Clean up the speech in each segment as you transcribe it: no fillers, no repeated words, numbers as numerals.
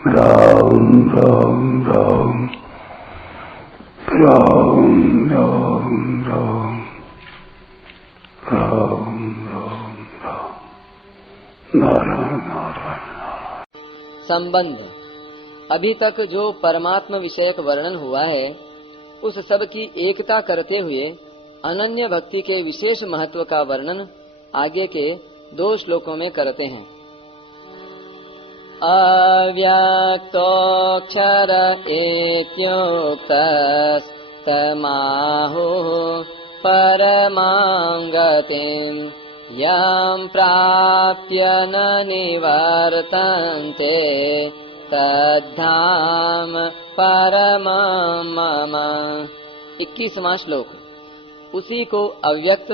राम राम राम राम राम राम राम राम राम नारायण नारायण। संबंध। अभी तक जो परमात्म विषयक वर्णन हुआ है उस सब की एकता करते हुए अनन्य भक्ति के विशेष महत्व का वर्णन आगे के 2 श्लोकों में करते हैं। अव्यक्तोऽक्षर इत्युक्तस्तमाहुः परमां गतिं यं प्राप्य न निवर्तन्ते तद्धाम परमं मम। 21वां श्लोक। उसी को अव्यक्त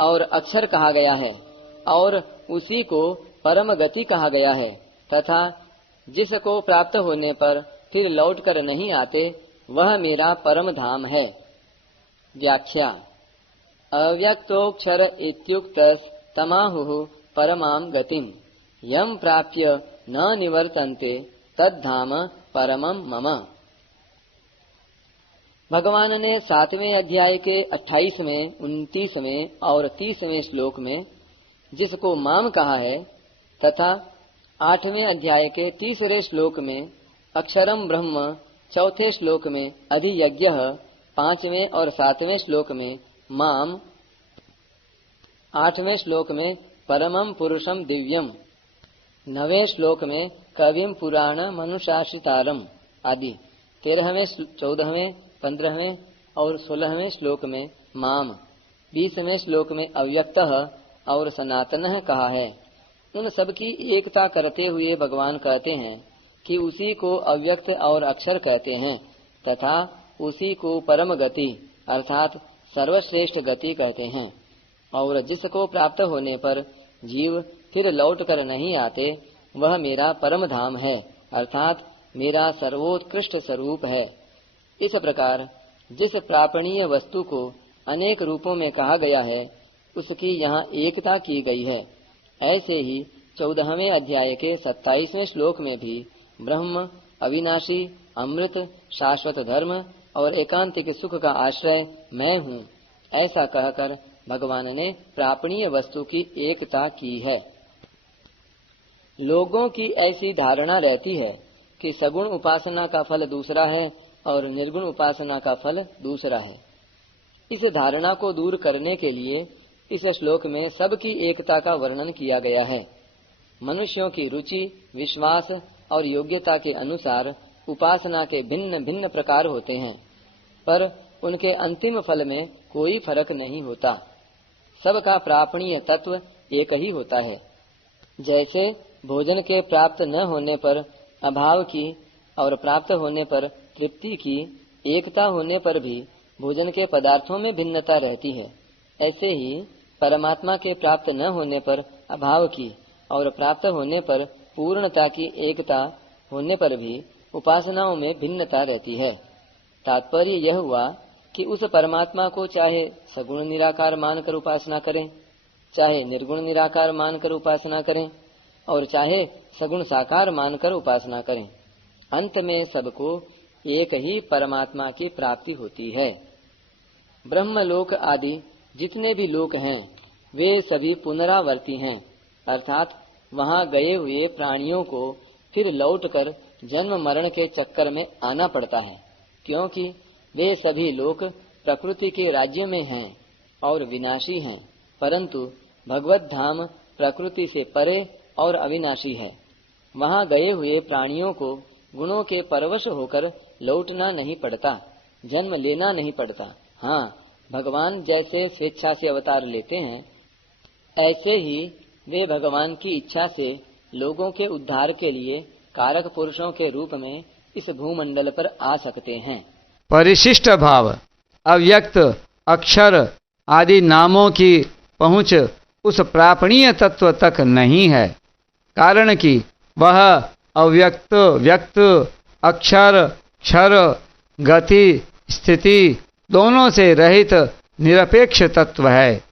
और अक्षर कहा गया है और उसी को परम गति कहा गया है तथा जिसको प्राप्त होने पर फिर लौट कर नहीं आते वह मेरा परम धाम है। व्याख्या। अव्यक्तोक्षर इत्युक्तस्तमाहुः परमां गतिं यं प्राप्य न निवर्तन्ते तद्धाम परमं मम। भगवान ने 7वें अध्याय के 28वें, 29वें और 30वें श्लोक में जिसको माम कहा है तथा 8वें अध्याय के 30वें श्लोक में अक्षरम ब्रह्म, 4थे श्लोक में अधियज्ञः, 5वें और 7वें श्लोक में माम, 8वें श्लोक में परमं पुरुषम दिव्यम, 9वें श्लोक में कविम पुराण मनुशासितारम आदि, 13वें, 14वें, 15वें और 16वें श्लोक में माम, 20वें श्लोक में अव्यक्तः और सनातनः कहा है। उन सब की एकता करते हुए भगवान कहते हैं कि उसी को अव्यक्त और अक्षर कहते हैं तथा उसी को परम गति अर्थात सर्वश्रेष्ठ गति कहते हैं और जिसको प्राप्त होने पर जीव फिर लौट कर नहीं आते वह मेरा परम धाम है अर्थात मेरा सर्वोत्कृष्ट स्वरूप है। इस प्रकार जिस प्रापणीय वस्तु को अनेक रूपों में कहा गया है उसकी यहाँ एकता की गई है। ऐसे ही 14वें अध्याय के 27वें श्लोक में भी ब्रह्म, अविनाशी, अमृत, शाश्वत धर्म और एकांतिक सुख का आश्रय मैं हूँ ऐसा कहकर भगवान ने प्रापणीय वस्तु की एकता की है। लोगों की ऐसी धारणा रहती है कि सगुण उपासना का फल दूसरा है और निर्गुण उपासना का फल दूसरा है। इस धारणा को दूर करने के लिए इस श्लोक में सबकी एकता का वर्णन किया गया है। मनुष्यों की रुचि, विश्वास और योग्यता के अनुसार उपासना के भिन्न भिन्न प्रकार होते हैं पर उनके अंतिम फल में कोई फर्क नहीं होता। सबका प्रापणीय तत्व एक ही होता है। जैसे भोजन के प्राप्त न होने पर अभाव की और प्राप्त होने पर तृप्ति की एकता होने पर भी भोजन के पदार्थों में भिन्नता रहती है, ऐसे ही परमात्मा के प्राप्त न होने पर अभाव की और प्राप्त होने पर पूर्णता की एकता होने पर भी उपासनाओं में भिन्नता रहती है। तात्पर्य यह हुआ कि उस परमात्मा को चाहे सगुण निराकार मानकर उपासना करें, चाहे निर्गुण निराकार मानकर उपासना करें और चाहे सगुण साकार मानकर उपासना करें, अंत में सबको एक ही परमात्मा की प्राप्ति होती है। ब्रह्मलोक आदि जितने भी लोक हैं वे सभी पुनरावर्ती हैं अर्थात वहां गए हुए प्राणियों को फिर लौटकर जन्म मरण के चक्कर में आना पड़ता है क्योंकि वे सभी लोक प्रकृति के राज्य में हैं और विनाशी हैं, परंतु भगवत धाम प्रकृति से परे और अविनाशी है। वहां गए हुए प्राणियों को गुणों के परवश होकर लौटना नहीं पड़ता, जन्म लेना नहीं पड़ता। हाँ, भगवान जैसे स्वेच्छा से अवतार लेते हैं ऐसे ही वे भगवान की इच्छा से लोगों के उद्धार के लिए कारक पुरुषों के रूप में इस भूमंडल पर आ सकते हैं। परिशिष्ट भाव। अव्यक्त, अक्षर आदि नामों की पहुंच उस प्रापणीय तत्व तक नहीं है, कारण कि वह अव्यक्त, व्यक्त, अक्षर, क्षर, गति, स्थिति दोनों से रहित निरपेक्ष तत्व है।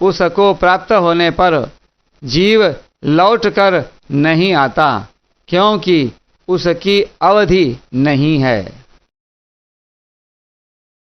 उसको प्राप्त होने पर जीव लौटकर नहीं आता, क्योंकि उसकी अवधि नहीं है।